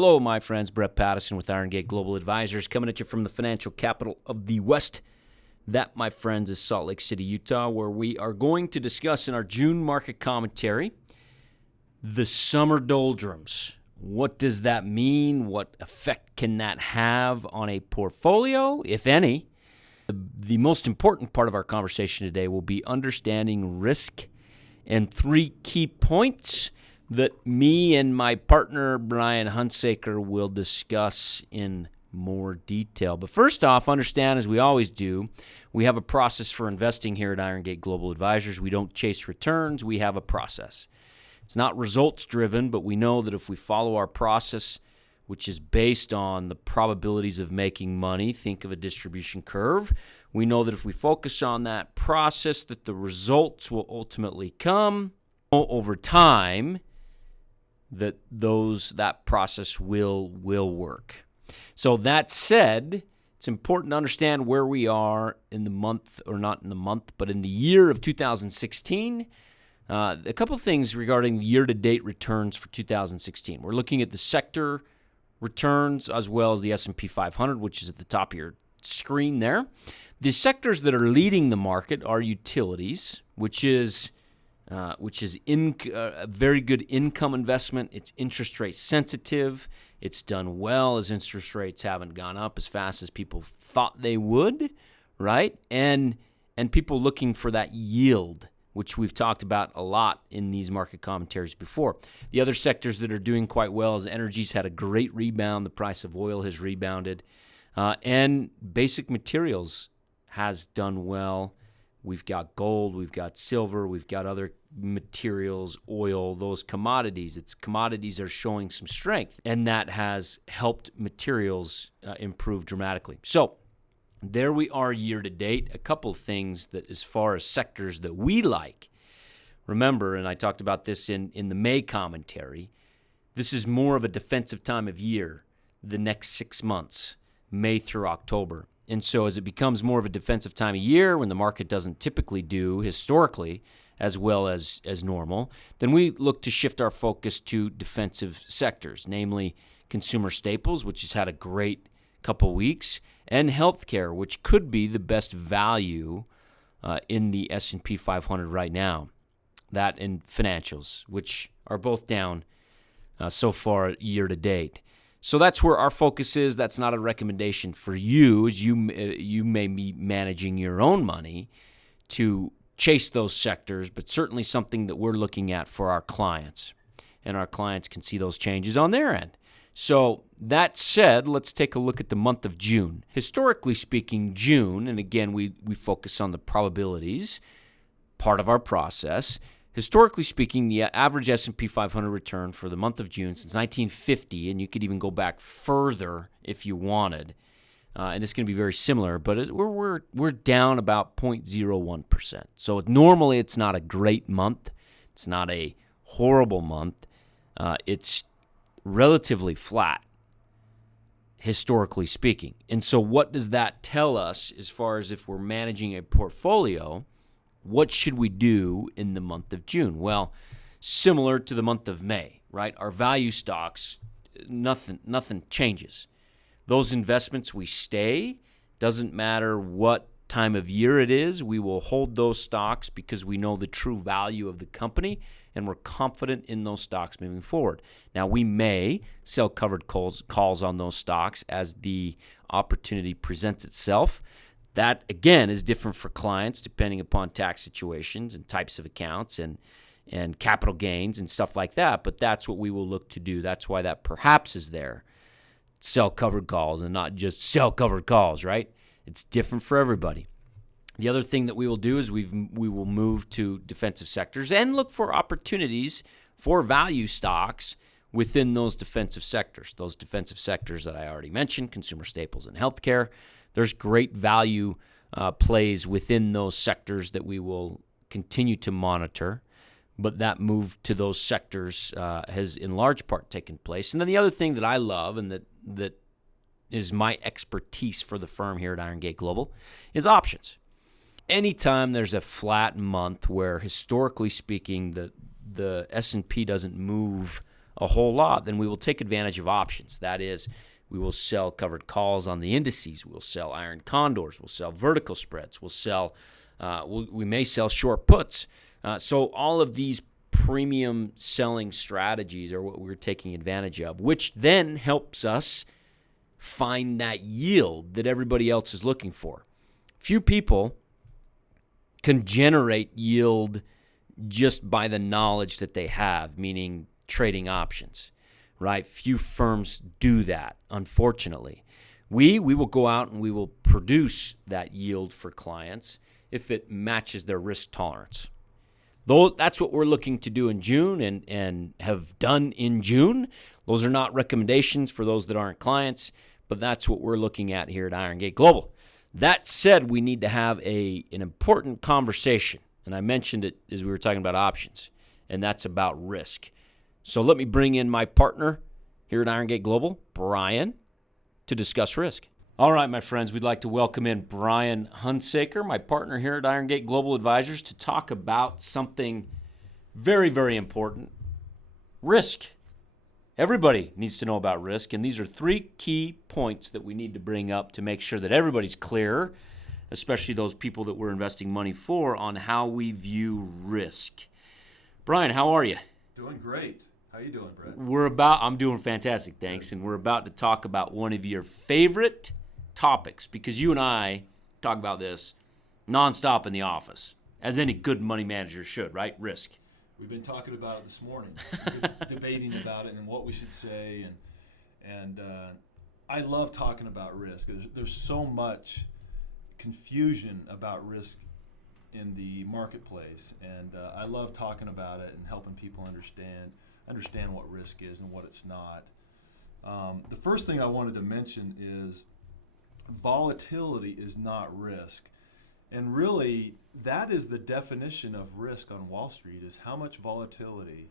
Hello, my friends. Brett Pattison with IGGA Global Advisors coming at you from the financial capital of the West. That, my friends, is Salt Lake City, Utah, where we are going to discuss in our June market commentary the Summer Doldrums. What does that mean? What effect can that have on a portfolio, if any? The most important part of our conversation today will be understanding risk and 3 key points that me and my partner, Brian Hunsaker, will discuss in more detail. But first off, understand, as we always do, we have a process for investing here at IGGA Global Advisors. We don't chase returns. We have a process. It's not results-driven, but we know that if we follow our process, which is based on the probabilities of making money, think of a distribution curve, we know that if we focus on that process, that the results will ultimately come over time, that process will work. So that said, it's important to understand where we are in the month, or not in the month, but in the year of 2016. A couple of things regarding year-to-date returns for 2016. We're looking at the sector returns as well as the S&P 500, which is at the top of your screen there. The sectors that are leading the market are utilities, which is a very good income investment. It's interest rate sensitive. It's done well as interest rates haven't gone up as fast as people thought they would, right? And people looking for that yield, which we've talked about a lot in these market commentaries before. The other sectors that are doing quite well is energy's had a great rebound. The price of oil has rebounded. And basic materials has done well. We've got gold, we've got silver, we've got other materials, oil, those commodities. Commodities are showing some strength, and that has helped materials improve dramatically. So there we are year to date. A couple of things that, as far as sectors that we like, remember, and I talked about this in the May commentary, this is more of a defensive time of year, the next 6 months, May through October. And so as it becomes more of a defensive time of year, when the market doesn't typically do historically as well as normal, then we look to shift our focus to defensive sectors, namely consumer staples, which has had a great couple weeks, and healthcare, which could be the best value in the S&P 500 right now. That and financials, which are both down so far year to date. So that's where our focus is. That's not a recommendation for you, as you may be managing your own money to chase those sectors, but certainly something that we're looking at for our clients, and our clients can see those changes on their end. So that said, let's take a look at the month of June. Historically speaking, June, and again, we focus on the probabilities, part of our process. Historically speaking, the average S&P 500 return for the month of June since 1950, and you could even go back further if you wanted, and it's going to be very similar, but we're down about 0.01%. So normally it's not a great month. It's not a horrible month. It's relatively flat, historically speaking. And so what does that tell us as far as if we're managing a portfolio? What should we do in the month of June? Well, similar to the month of May, right? Our value stocks, nothing changes. Those investments, we stay. Doesn't matter what time of year it is. We will hold those stocks because we know the true value of the company, and we're confident in those stocks moving forward. Now, we may sell covered calls on those stocks as the opportunity presents itself. That, again, is different for clients depending upon tax situations and types of accounts and capital gains and stuff like that. But that's what we will look to do. That's why that perhaps is there. Sell covered calls and not just sell covered calls, right? It's different for everybody. The other thing that we will do is we will move to defensive sectors and look for opportunities for value stocks within those defensive sectors. Those defensive sectors that I already mentioned, consumer staples and healthcare. There's great value plays within those sectors that we will continue to monitor, but that move to those sectors has in large part taken place. And then the other thing that I love and that is my expertise for the firm here at IGGA Global is options. Anytime there's a flat month where historically speaking the S&P doesn't move a whole lot, then we will take advantage of options. That is, we will sell covered calls on the indices. We'll sell iron condors. We'll sell vertical spreads. We'll sell. We may sell short puts. So all of these premium selling strategies are what we're taking advantage of, which then helps us find that yield that everybody else is looking for. Few people can generate yield just by the knowledge that they have, meaning trading options, right? Few firms do that, unfortunately. We will go out and we will produce that yield for clients if it matches their risk tolerance. Though that's what we're looking to do in June and have done in June. Those are not recommendations for those that aren't clients, but that's what we're looking at here at Iron Gate Global. That said, we need to have an important conversation, and I mentioned it as we were talking about options, and that's about risk. So let me bring in my partner here at Iron Gate Global, Brian, to discuss risk. All right, my friends, we'd like to welcome in Brian Hunsaker, my partner here at Iron Gate Global Advisors, to talk about something very, very important, risk. Everybody needs to know about risk, and these are 3 key points that we need to bring up to make sure that everybody's clear, especially those people that we're investing money for, on how we view risk. Brian, how are you? Doing great. How you doing, Brett? I'm doing fantastic, thanks, and we're about to talk about one of your favorite topics, because you and I talk about this nonstop in the office, as any good money manager should, right? Risk. We've been talking about it this morning, We've been debating about it and what we should say, and I love talking about risk. There's so much confusion about risk in the marketplace, and I love talking about it and helping people understand what risk is and what it's not. The first thing I wanted to mention is volatility is not risk. And really, that is the definition of risk on Wall Street, is how much volatility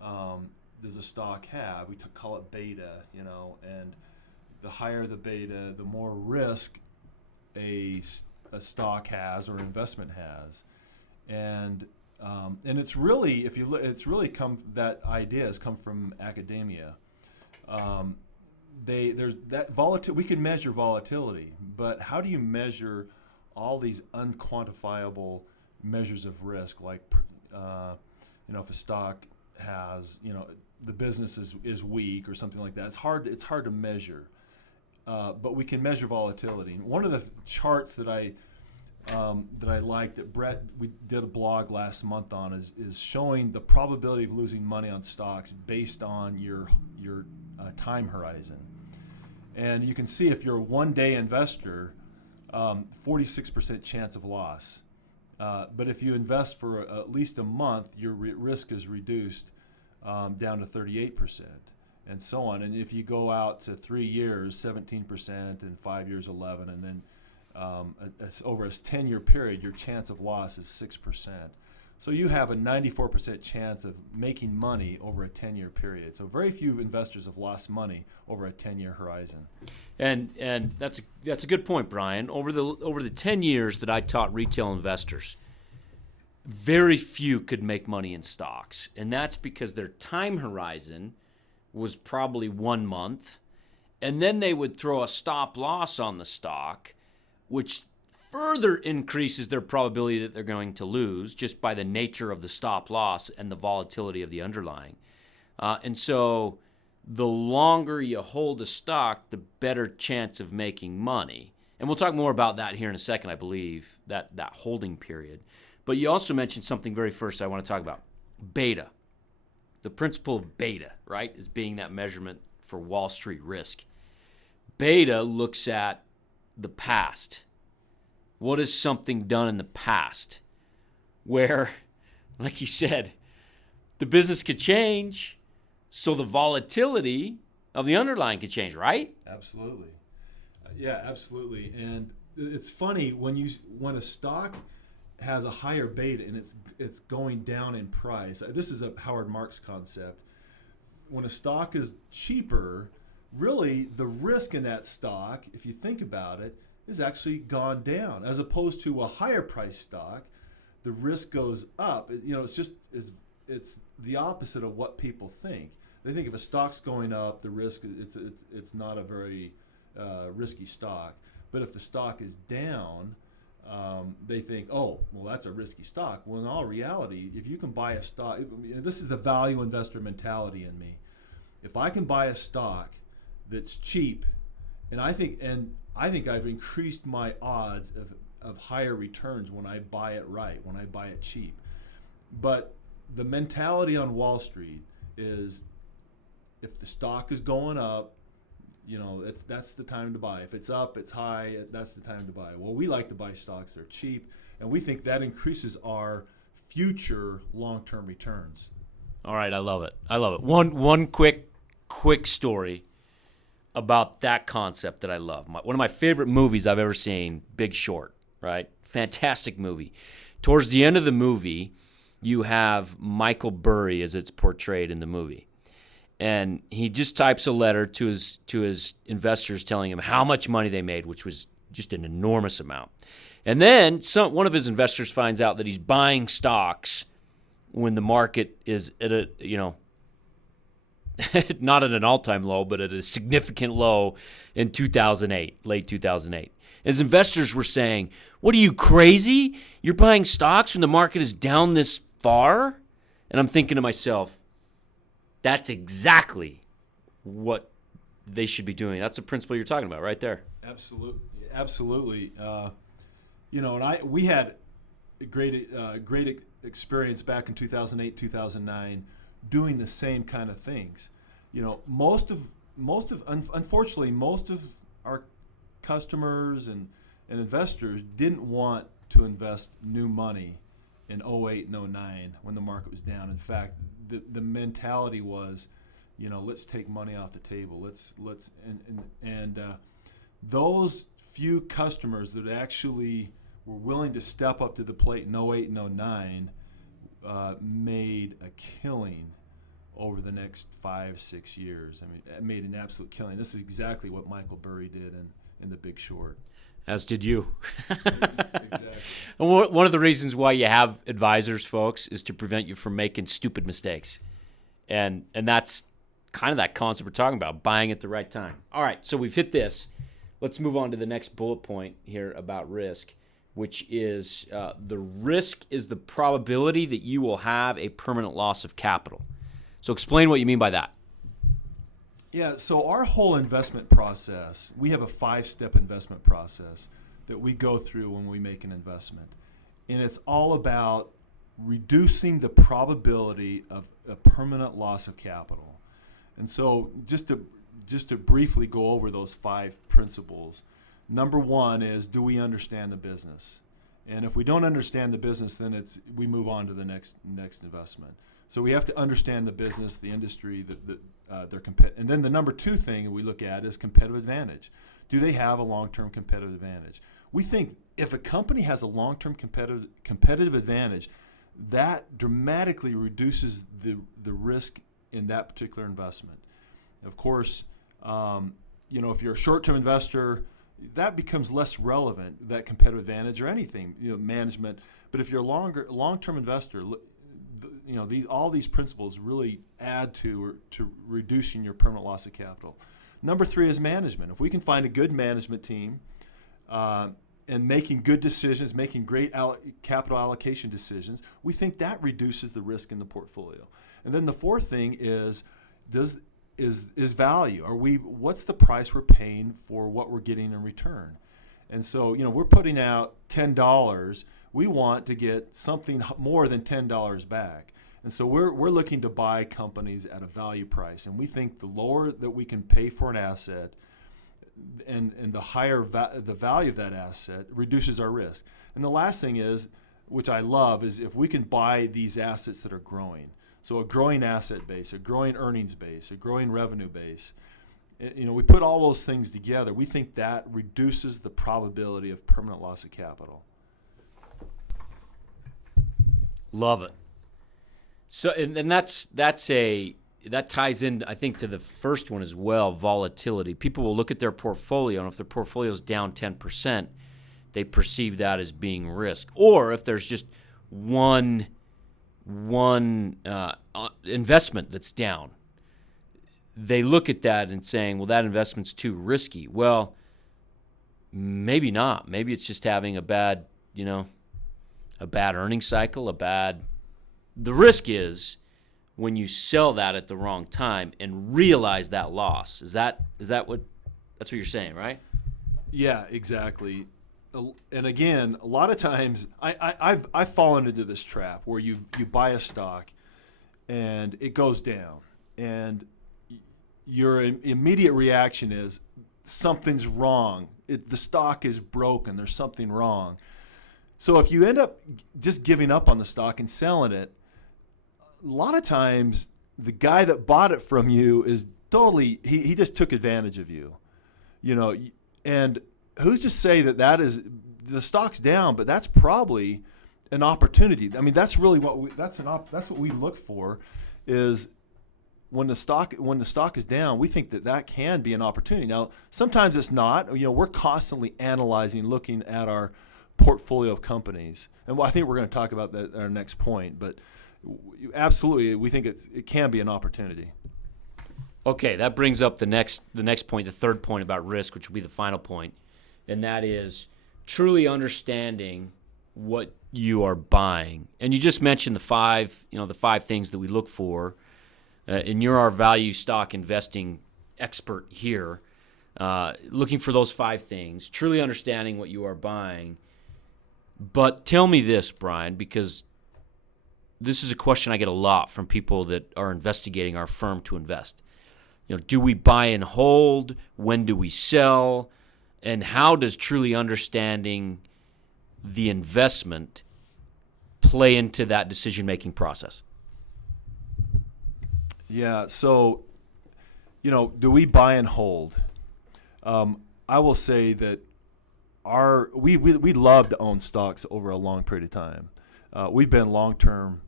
does a stock have. We call it beta, and the higher the beta, the more risk a stock has or investment has. And it's really, if you look, that idea has come from academia. There's that volatility. We can measure volatility, but how do you measure all these unquantifiable measures of risk, like if a stock has, the business is weak or something like that? It's hard to measure, but we can measure volatility. One of the charts that I like, that Brett, we did a blog last month on, is showing the probability of losing money on stocks based on your time horizon. And you can see, if you're a one-day investor, 46% chance of loss. But if you invest for at least a month, your risk is reduced down to 38%, and so on. And if you go out to 3 years, 17%, and 5 years, 11%, and then over a 10-year period, your chance of loss is 6%. So you have a 94% chance of making money over a 10-year period. So very few investors have lost money over a 10-year horizon. And that's a good point, Brian. Over the 10 years that I taught retail investors, very few could make money in stocks, and that's because their time horizon was probably 1 month, and then they would throw a stop loss on the stock, which further increases their probability that they're going to lose just by the nature of the stop loss and the volatility of the underlying. And so the longer you hold a stock, the better chance of making money. And we'll talk more about that here in a second, I believe, that holding period. But you also mentioned something very first I want to talk about, beta. The principle of beta, right, is being that measurement for Wall Street risk. Beta looks at the past. What is something done in the past where, like you said, the business could change, so the volatility of the underlying could change, right? Absolutely. Yeah, absolutely. And it's funny, when a stock has a higher beta and it's going down in price. This is a Howard Marks concept. When a stock is cheaper, really the risk in that stock, if you think about it, is actually gone down, as opposed to a higher price stock. The risk goes up. It's the opposite of what people think. They think if a stock's going up, the risk it's not a very risky stock. But if the stock is down, they think, oh, well, that's a risky stock. Well, in all reality, if you can buy a stock, this is the value investor mentality in me. If I can buy a stock that's cheap, and I think I've increased my odds of higher returns when I buy it right, when I buy it cheap. But the mentality on Wall Street is, if the stock is going up, that's the time to buy. If it's up, it's high, that's the time to buy. Well, we like to buy stocks that are cheap, and we think that increases our future long-term returns. All right, I love it. One quick story about that concept that I love. One of my favorite movies I've ever seen, Big Short, right? Fantastic movie. Towards the end of the movie, you have Michael Burry as it's portrayed in the movie. And he just types a letter to his investors telling him how much money they made, which was just an enormous amount. And then one of his investors finds out that he's buying stocks when the market is at a, not at an all-time low, but at a significant low in 2008, late 2008. His investors were saying, "What are you, crazy? You're buying stocks when the market is down this far?" And I'm thinking to myself, that's exactly what they should be doing. That's the principle you're talking about right there. Absolutely. And we had a great experience back in 2008, 2009, doing the same kind of things. Unfortunately, most of our customers and investors didn't want to invest new money in 08 and 09 when the market was down. In fact, the mentality was, let's take money off the table. Those few customers that actually were willing to step up to the plate in 08 and 09 made a killing over the next 5-6 years. I mean, it made an absolute killing. This is exactly what Michael Burry did in The Big Short. As did you. Exactly. And one of the reasons why you have advisors, folks, is to prevent you from making stupid mistakes. And that's kind of that concept we're talking about, buying at the right time. All right, so we've hit this. Let's move on to the next bullet point here about risk, which is the risk is the probability that you will have a permanent loss of capital. So explain what you mean by that. Yeah, so our whole investment process, we have a 5-step investment process that we go through when we make an investment. And it's all about reducing the probability of a permanent loss of capital. And so just to briefly go over those 5 principles, number 1 is, do we understand the business? And if we don't understand the business, then we move on to the next investment. So we have to understand the business, the industry, and then the number 2 thing we look at is competitive advantage. Do they have a long-term competitive advantage? We think if a company has a long-term competitive advantage, that dramatically reduces the risk in that particular investment. Of course, if you're a short-term investor, that becomes less relevant, that competitive advantage or anything, management. But if you're a long-term investor, all these principles really add to reducing your permanent loss of capital. Number 3 is management. If we can find a good management team and making good decisions, making great capital allocation decisions, we think that reduces the risk in the portfolio. And then the 4th thing is value. What's the price we're paying for what we're getting in return? And so, we're putting out $10. We want to get something more than $10 back. And so we're looking to buy companies at a value price. And we think the lower that we can pay for an asset and the higher the value of that asset reduces our risk. And the last thing is, which I love, is if we can buy these assets that are growing. So a growing asset base, a growing earnings base, a growing revenue base. We put all those things together. We think that reduces the probability of permanent loss of capital. Love it. So, and that ties in, I think, to the first one as well, volatility. People will look at their portfolio, and if their portfolio is down 10%, they perceive that as being risk. Or if there's just one investment that's down, they look at that and saying, well, that investment's too risky. Well, maybe not. Maybe it's just having a bad earnings cycle, the risk is when you sell that at the wrong time and realize that loss. Is that what you're saying, right? Yeah, exactly. And again, a lot of times I've fallen into this trap where you buy a stock and it goes down, and your immediate reaction is something's wrong. The stock is broken. There's something wrong. So if you end up just giving up on the stock and selling it, a lot of times the guy that bought it from you is totally he just took advantage of you, and who's to say that is the stock's down, but that's probably an opportunity. I mean, that's really that's what we look for, is when the stock is down, we think that can be an opportunity. Now, sometimes it's not. We're constantly analyzing, looking at our portfolio of companies, and I think we're going to talk about that at our next point. But absolutely, we think it can be an opportunity. Okay, that brings up the next point, the third point about risk, which will be the final point, and that is truly understanding what you are buying. And you just mentioned the five things that we look for. And you're our value stock investing expert here, looking for those 5 things, truly understanding what you are buying. But tell me this, Brian, because this is a question I get a lot from people that are investigating our firm to invest. Do we buy and hold? When do we sell? And how does truly understanding the investment play into that decision-making process? Yeah, so, do we buy and hold? I will say that we love to own stocks over a long period of time. We've been long-term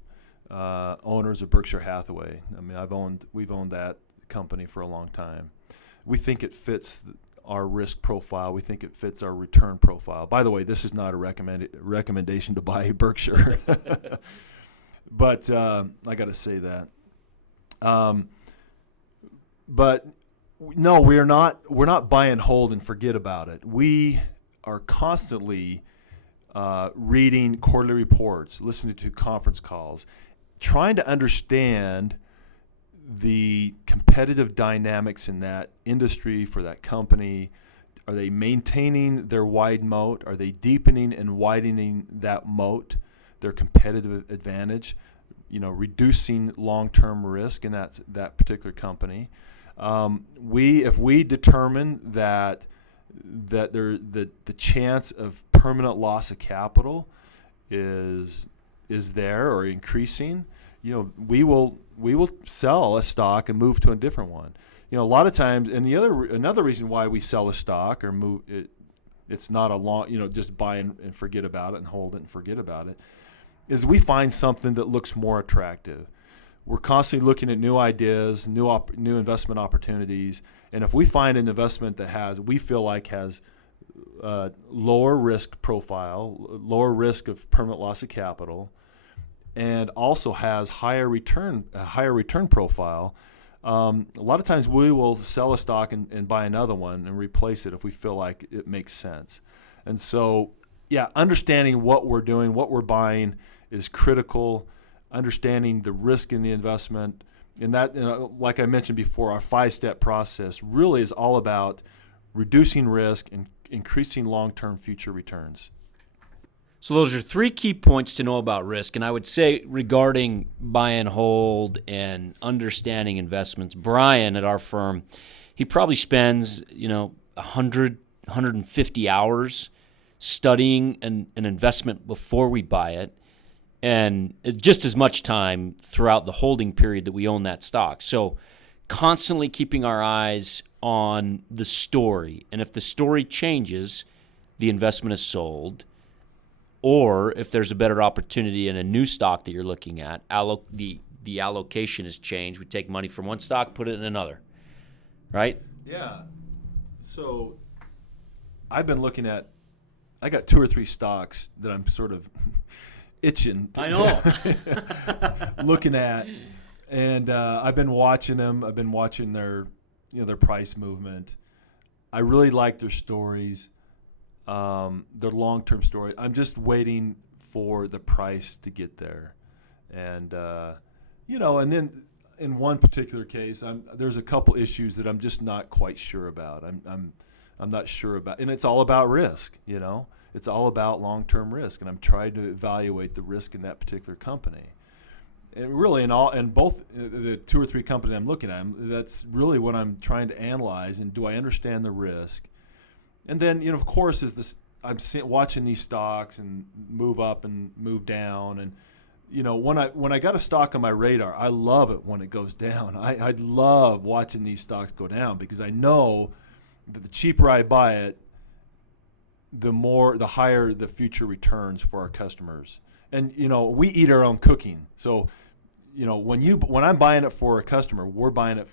owners of Berkshire Hathaway. I mean, we've owned that company for a long time. We think it fits our risk profile. We think it fits our return profile. By the way, this is not a recommendation to buy Berkshire, but I got to say that. But no, we're not buy and hold and forget about it. We are constantly reading quarterly reports, listening to conference calls, trying to understand the competitive dynamics in that industry for that company. Are they maintaining their wide moat? Are they deepening and widening that moat, their competitive advantage? Reducing long-term risk in that particular company. If we determine that the chance of permanent loss of capital is there or increasing, we will sell a stock and move to a different one. A lot of times, and another reason why we sell a stock or move it, it's not a long, just buy and forget about it and hold it and forget about it, is we find something that looks more attractive. We're constantly looking at new ideas, new investment opportunities, and if we find an investment that we feel like has lower risk profile, lower risk of permanent loss of capital, and also has a higher return profile, a lot of times we will sell a stock and buy another one and replace it if we feel like it makes sense. And so, yeah, understanding what we're doing, what we're buying is critical. Understanding the risk in the investment, and that, like I mentioned before, our 5-step process really is all about reducing risk and increasing long-term future returns. So those are 3 key points to know about risk. And I would say regarding buy and hold and understanding investments, Brian at our firm, he probably spends 100, 150 hours studying an investment before we buy it, and just as much time throughout the holding period that we own that stock. So constantly keeping our eyes on the story. And if the story changes, the investment is sold. Or if there's a better opportunity in a new stock that you're looking at, the allocation has changed. We take money from one stock, put it in another, right? Yeah. So I've been looking at, I got 2 or 3 stocks that I'm sort of itching. I know. Looking at. And I've been watching them. I've been watching their price movement. I really like their stories, their long-term story. I'm just waiting for the price to get there, and and then in one particular case, there's a couple issues that I'm just not quite sure about. I'm not sure about, and it's all about risk. It's all about long-term risk, and I'm trying to evaluate the risk in that particular company. And really, in both the 2 or 3 companies I'm looking at, that's really what I'm trying to analyze. And do I understand the risk? And then, of course, I'm watching these stocks and move up and move down. And when I got a stock on my radar, I love it when it goes down. I love watching these stocks go down because I know that the cheaper I buy it, the higher the future returns for our customers. And we eat our own cooking, so. When I'm buying it for a customer, we're buying it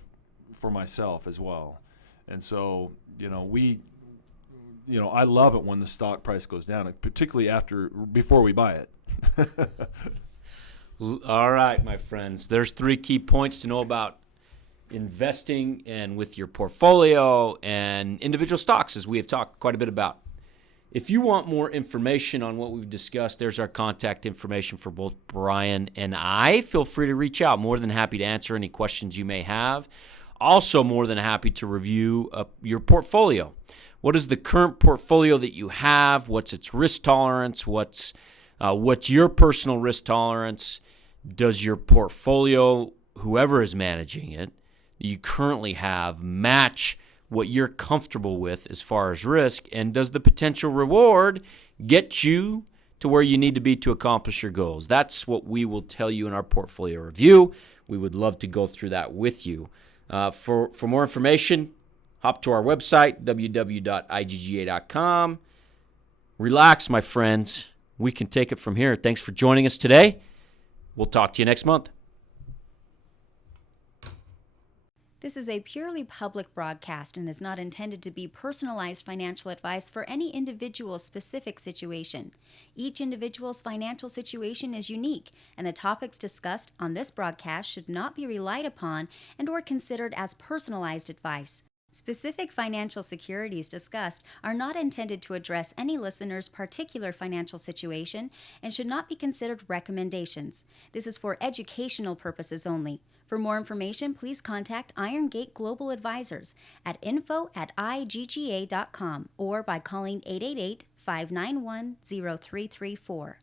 for myself as well. And so, I love it when the stock price goes down, particularly before we buy it. All right, my friends. There's 3 key points to know about investing and with your portfolio and individual stocks, as we have talked quite a bit about. If you want more information on what we've discussed, there's our contact information for both Brian and I. Feel free to reach out. More than happy to answer any questions you may have. Also, more than happy to review your portfolio. What is the current portfolio that you have? What's its risk tolerance? What's your personal risk tolerance? Does your portfolio, whoever is managing it, that you currently have, match what you're comfortable with as far as risk, and does the potential reward get you to where you need to be to accomplish your goals? That's what we will tell you in our portfolio review. We would love to go through that with you. For more information, hop to our website, www.igga.com. Relax, my friends. We can take it from here. Thanks for joining us today. We'll talk to you next month. This is a purely public broadcast and is not intended to be personalized financial advice for any individual's specific situation. Each individual's financial situation is unique, and the topics discussed on this broadcast should not be relied upon and/or considered as personalized advice. Specific financial securities discussed are not intended to address any listener's particular financial situation and should not be considered recommendations. This is for educational purposes only. For more information, please contact Iron Gate Global Advisors at info@igga.com or by calling 888-591-0334.